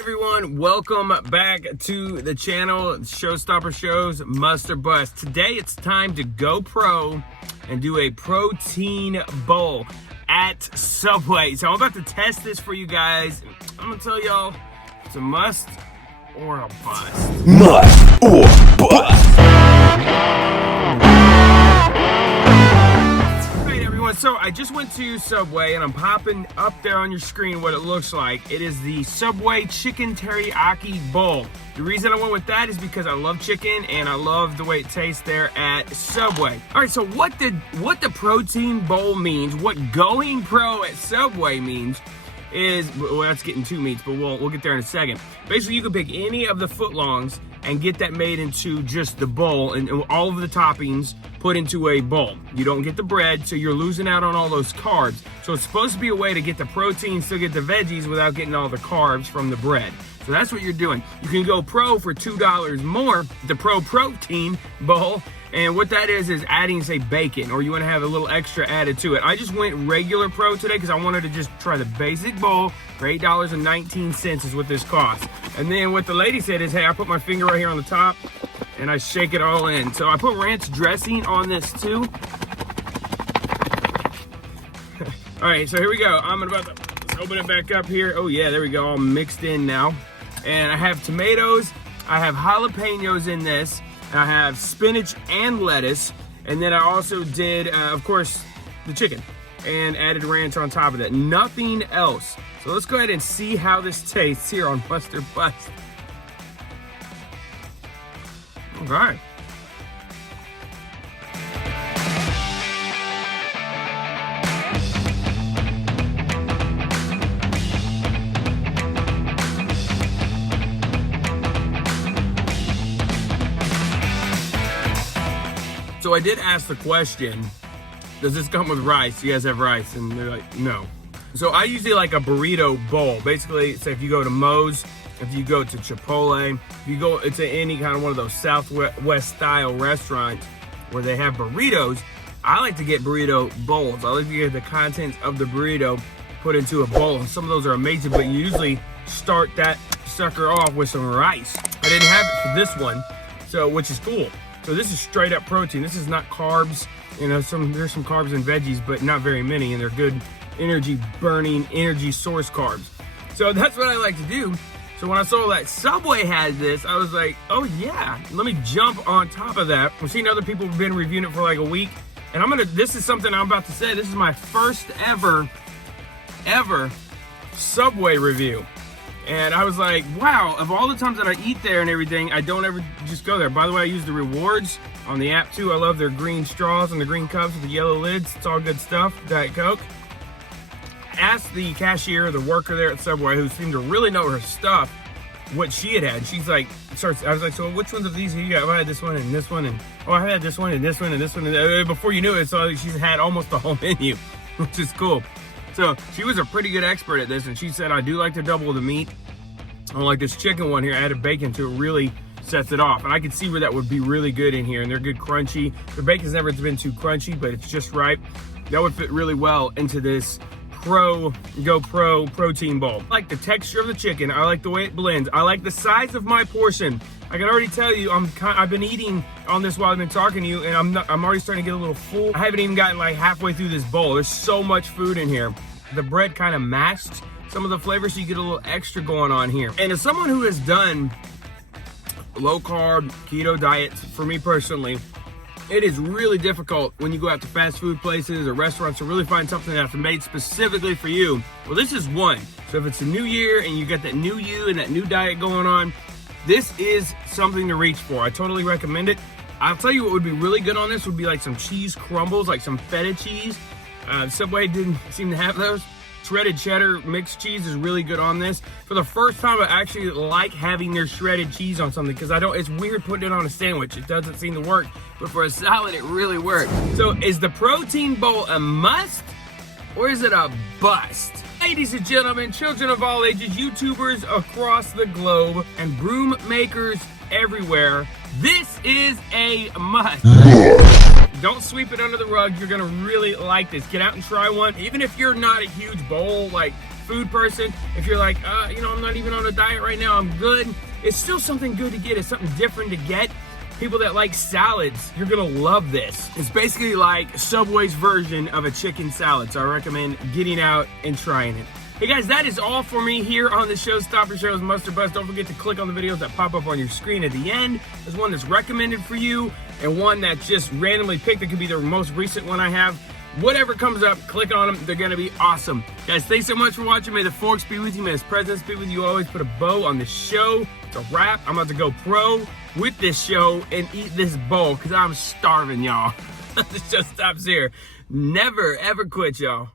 Everyone, welcome back to the channel. Showstoppershows, must or bust. Today it's time to go pro and do a protein bowl at Subway. So I'm about to test this for you guys. I'm gonna tell y'all it's a must or a bust. Must or bust. So I just went to Subway and I'm popping up there on your screen what it looks like. It is the Subway Chicken Teriyaki Bowl. The reason I went with that is because I love chicken and I love the way it tastes there at Subway. All right, so what the protein bowl means, what going pro at Subway means is, well, that's getting two meats, but we'll get there in a second. Basically, you can pick any of the footlongs and get that made into just the bowl and all of the toppings put into a bowl. You don't get the bread, so you're losing out on all those carbs. So it's supposed to be a way to get the protein, still get the veggies without getting all the carbs from the bread. So that's what you're doing. You can go pro for $2 more, the Pro Protein Bowl. And what that is adding, say, bacon, or you want to have a little extra added to it. I just went regular pro today because I wanted to just try the basic bowl for $8.19 is what this costs. And then what the lady said is, hey, I put my finger right here on the top and I shake it all in. So I put ranch dressing on this too. All right, so here we go. I'm about to let's open it back up here. Oh yeah, there we go, all mixed in now. And I have tomatoes, I have jalapenos in this, I have spinach and lettuce, and then I also did, of course, the chicken, and added ranch on top of that. Nothing else. So let's go ahead and see how this tastes here on Must or Bust. Okay. So I did ask the question, does this come with rice? You guys have rice? And they're like, no. So I usually like a burrito bowl. Basically, say if you go to Moe's, if you go to Chipotle, if you go to any kind of one of those Southwest style restaurants where they have burritos, I like to get burrito bowls. I like to get the contents of the burrito put into a bowl. And some of those are amazing, but you usually start that sucker off with some rice. I didn't have it for this one, so which is cool. So this is straight up protein. This is not carbs. You know, there's some carbs and veggies, but not very many, and they're good energy burning, energy source carbs. So that's what I like to do. So when I saw that Subway had this, I was like, oh yeah, let me jump on top of that. We've seen other people have been reviewing it for like a week, and this is something I'm about to say. This is my first ever Subway review. And I was like, wow, of all the times that I eat there and everything, I don't ever just go there. By the way, I use the rewards on the app too. I love their green straws and the green cups with the yellow lids. It's all good stuff, Diet Coke. Asked the cashier, the worker there at Subway, who seemed to really know her stuff, what she had. She's like, I was like, so which ones of these have you got? Oh, I had this one and this one, and oh, I had this one and this one and this one. And before you knew it, so she's had almost the whole menu, which is cool. So she was a pretty good expert at this, and she said, I do like to double the meat. Unlike this chicken one here, added bacon to it, really sets it off. And I could see where that would be really good in here, and they're good crunchy. The bacon's never been too crunchy, but it's just right. That would fit really well into this Pro protein bowl. I like the texture of the chicken. I like the way it blends. I like the size of my portion. I can already tell you, I've been eating on this while I've been talking to you, and I'm already starting to get a little full. I haven't even gotten like halfway through this bowl. There's so much food in here. The bread kind of masks some of the flavors, so you get a little extra going on here. And as someone who has done low carb, keto diets, for me personally, it is really difficult when you go out to fast food places or restaurants to really find something that's made specifically for you. Well, this is one. So if it's a new year and you got that new you and that new diet going on, this is something to reach for. I totally recommend it. I'll tell you what would be really good on this would be like some cheese crumbles, like some feta cheese. Subway didn't seem to have those. Shredded cheddar mixed cheese is really good on this. For the first time, I actually like having their shredded cheese on something because it's weird putting it on a sandwich. It doesn't seem to work, but for a salad, it really works. So is the protein bowl a must or is it a bust? Ladies and gentlemen, children of all ages, YouTubers across the globe, and broom makers everywhere, this is a must. Don't sweep it under the rug. You're gonna really like this. Get out and try one. Even if you're not a huge bowl, like food person, if you're like, you know, I'm not even on a diet right now, I'm good, it's still something good to get. It's something different to get. People that like salads, you're gonna love this. It's basically like Subway's version of a chicken salad, so I recommend getting out and trying it. Hey guys, that is all for me here on the Showstoppershows Mustard Buzz. Don't forget to click on the videos that pop up on your screen at the end. There's one that's recommended for you and one that's just randomly picked. That could be the most recent one I have. Whatever comes up, click on them. They're gonna be awesome. Guys, thanks so much for watching. May the forks be with you. May his presence be with you always. Put a bow on the show. It's a wrap. I'm about to go pro with this show and eat this bowl because I'm starving, y'all. The show stops here. Never, ever quit, y'all.